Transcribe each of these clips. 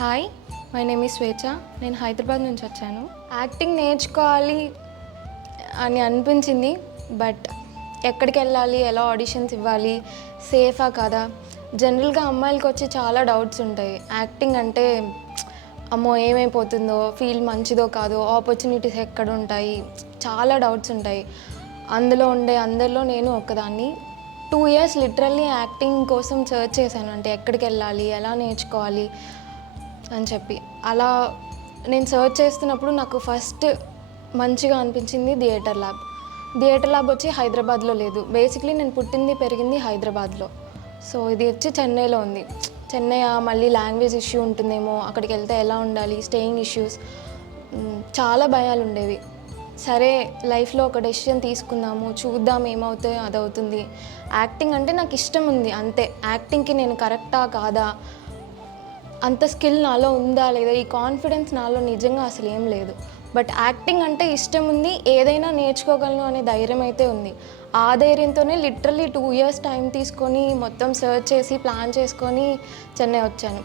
Hi, my name is స్వేచ్ఛ. నేను హైదరాబాద్ నుంచి వచ్చాను. యాక్టింగ్ నేర్చుకోవాలి అని అనిపించింది, బట్ ఎక్కడికి వెళ్ళాలి, ఎలా ఆడిషన్స్ ఇవ్వాలి, సేఫా కాదా. జనరల్గా అమ్మాయిలకి వచ్చి చాలా డౌట్స్ ఉంటాయి. యాక్టింగ్ అంటే అమ్మో ఏమైపోతుందో, ఫీల్ మంచిదో కాదో, ఆపర్చునిటీస్ ఎక్కడ ఉంటాయి, చాలా డౌట్స్ ఉంటాయి. అందరిలో నేను ఒక్కదాన్ని. 2 years లిటరల్లీ యాక్టింగ్ కోసం సర్చ్ చేశాను. అంటే ఎక్కడికి వెళ్ళాలి, ఎలా నేర్చుకోవాలి అని చెప్పి. అలా నేను సర్చ్ చేస్తున్నప్పుడు నాకు ఫస్ట్ మంచిగా అనిపించింది థియేటర్ ల్యాబ్ వచ్చి హైదరాబాద్లో లేదు. బేసిక్లీ నేను పుట్టింది పెరిగింది హైదరాబాద్లో. సో ఇది వచ్చి చెన్నైలో ఉంది. చెన్నై మళ్ళీ లాంగ్వేజ్ ఇష్యూ ఉంటుందేమో, అక్కడికి వెళ్తే ఎలా ఉండాలి, స్టేయింగ్ ఇష్యూస్, చాలా భయాలు ఉండేవి. సరే లైఫ్లో ఒక డెసిషన్ తీసుకుందాము, చూద్దాం ఏమవుతాయో అది అవుతుంది. యాక్టింగ్ అంటే నాకు ఇష్టం ఉంది అంతే. యాక్టింగ్కి నేను కరెక్టా కాదా, అంత స్కిల్ నాలో ఉందా లేదా, ఈ కాన్ఫిడెన్స్ నాలో నిజంగా అసలు ఏం లేదు. బట్ యాక్టింగ్ అంటే ఇష్టం ఉంది, ఏదైనా నేర్చుకోగలను అనే ధైర్యం అయితే ఉంది. ఆ ధైర్యంతోనే లిటరల్లీ 2 years టైం తీసుకొని మొత్తం సర్చ్ చేసి ప్లాన్ చేసుకొని చెన్నై వచ్చాను.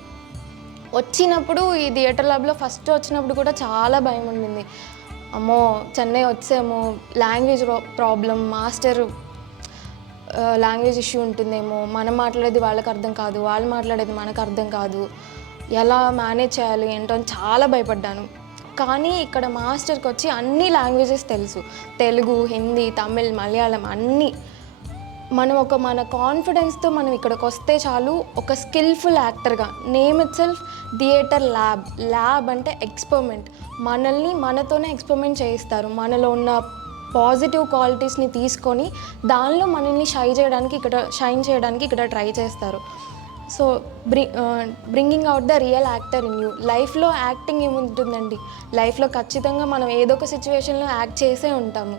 వచ్చినప్పుడు ఈ థియేటర్ ల్యాబ్లో ఫస్ట్ వచ్చినప్పుడు కూడా చాలా భయం ఉండింది. అమ్మో చెన్నై వచ్చాము, language problem, master language issue ఉంటుందేమో, మనం మాట్లాడేది వాళ్ళకి అర్థం కాదు, వాళ్ళు మాట్లాడేది మనకు అర్థం కాదు, ఎలా మేనేజ్ చేయాలి ఏంటో అని చాలా భయపడ్డాను. కానీ ఇక్కడ మాస్టర్కి వచ్చి అన్ని లాంగ్వేజెస్ తెలుసు, తెలుగు, హిందీ, తమిళ్, మలయాళం అన్నీ. మన కాన్ఫిడెన్స్తో మనం ఇక్కడికి వస్తే చాలు, ఒక స్కిల్ఫుల్ యాక్టర్గా. Name it self theatre lab అంటే ఎక్స్పెరిమెంట్. మనల్ని మనతోనే ఎక్స్పెరిమెంట్ చేయిస్తారు. మనలో ఉన్న పాజిటివ్ క్వాలిటీస్ని తీసుకొని దానిలో మనల్ని షైన్ చేయడానికి ఇక్కడ ట్రై చేస్తారు. So bringing out the real actor in you. లైఫ్లో యాక్టింగ్ ఏముంటుందండి, లైఫ్లో ఖచ్చితంగా మనం ఏదో ఒక సిచ్యువేషన్లో యాక్ట్ చేసే ఉంటాము.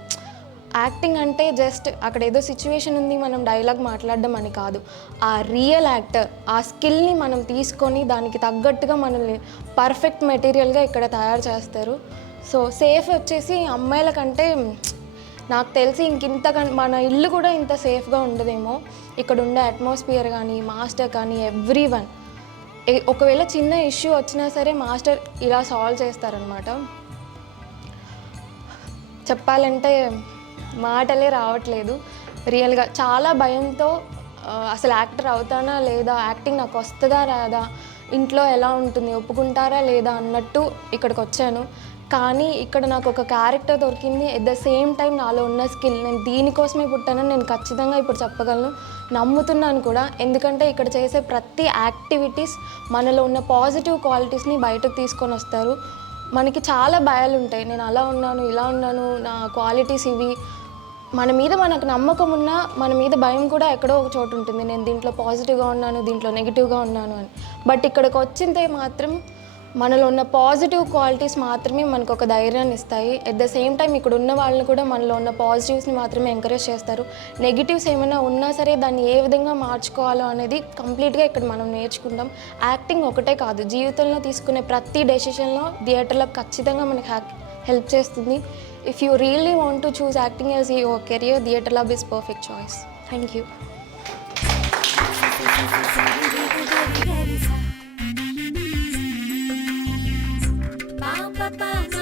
యాక్టింగ్ అంటే జస్ట్ అక్కడ ఏదో సిచ్యువేషన్ ఉంది, మనం డైలాగ్ మాట్లాడడం అని కాదు. ఆ రియల్ యాక్టర్, ఆ స్కిల్ని మనం తీసుకొని దానికి తగ్గట్టుగా మనల్ని పర్ఫెక్ట్ మెటీరియల్గా ఇక్కడ తయారు చేస్తారు. సో సేఫ్ వచ్చేసి అమ్మాయిల కంటే నాకు తెలిసి మన ఇల్లు కూడా ఇంత సేఫ్గా ఉండదేమో. ఇక్కడ ఉండే అట్మాస్ఫియర్ కానీ, మాస్టర్ కానీ, ఎవ్రీవన్. ఒకవేళ చిన్న ఇష్యూ వచ్చినా సరే మాస్టర్ ఇలా సాల్వ్ చేస్తారనమాట. చెప్పాలంటే మాటలే రావట్లేదు. రియల్గా చాలా భయంతో అసలు యాక్టర్ అవుతానా లేదా, యాక్టింగ్ నాకు వస్తుందా రాదా, ఇంట్లో ఎలా ఉంటుంది, ఒప్పుకుంటారా లేదా అన్నట్టు ఇక్కడికి వచ్చాను. కానీ ఇక్కడ నాకు ఒక క్యారెక్టర్ దొరికింది. ఎట్ ద సేమ్ టైం నాలో ఉన్న స్కిల్, నేను దీనికోసమే పుట్టానని నేను ఖచ్చితంగా ఇప్పుడు చెప్పగలను, నమ్ముతున్నాను కూడా. ఎందుకంటే ఇక్కడ చేసే ప్రతి యాక్టివిటీస్ మనలో ఉన్న పాజిటివ్ క్వాలిటీస్ని బయటకు తీసుకొని వస్తారు. మనకి చాలా భయాలు ఉంటాయి, నేను అలా ఉన్నాను, ఇలా ఉన్నాను, నా క్వాలిటీస్ ఇవి. మన మీద మనకు నమ్మకం ఉన్నా మన మీద భయం కూడా ఎక్కడో ఒక చోటు ఉంటుంది. నేను దీంట్లో పాజిటివ్గా ఉన్నాను, దీంట్లో నెగిటివ్గా ఉన్నాను అని. బట్ ఇక్కడికి వచ్చిందే మాత్రం మనలో ఉన్న పాజిటివ్ క్వాలిటీస్ మాత్రమే మనకు ఒక ధైర్యాన్ని ఇస్తాయి. ఎట్ ద సేమ్ టైం ఇక్కడ ఉన్న వాళ్ళని కూడా మనలో ఉన్న పాజిటివ్స్ని మాత్రమే ఎంకరేజ్ చేస్తారు. నెగిటివ్స్ ఏమైనా ఉన్నా సరే దాన్ని ఏ విధంగా మార్చుకోవాలో అనేది కంప్లీట్గా ఇక్కడ మనం నేర్చుకుంటాం. యాక్టింగ్ ఒకటే కాదు, జీవితంలో తీసుకునే ప్రతి డెసిషన్లో థియేటర్ ల్యాబ్ ఖచ్చితంగా మనకి హెల్ప్ చేస్తుంది. If you really want to choose acting as your career, theatre lab is perfect choice. Thank you. Bye.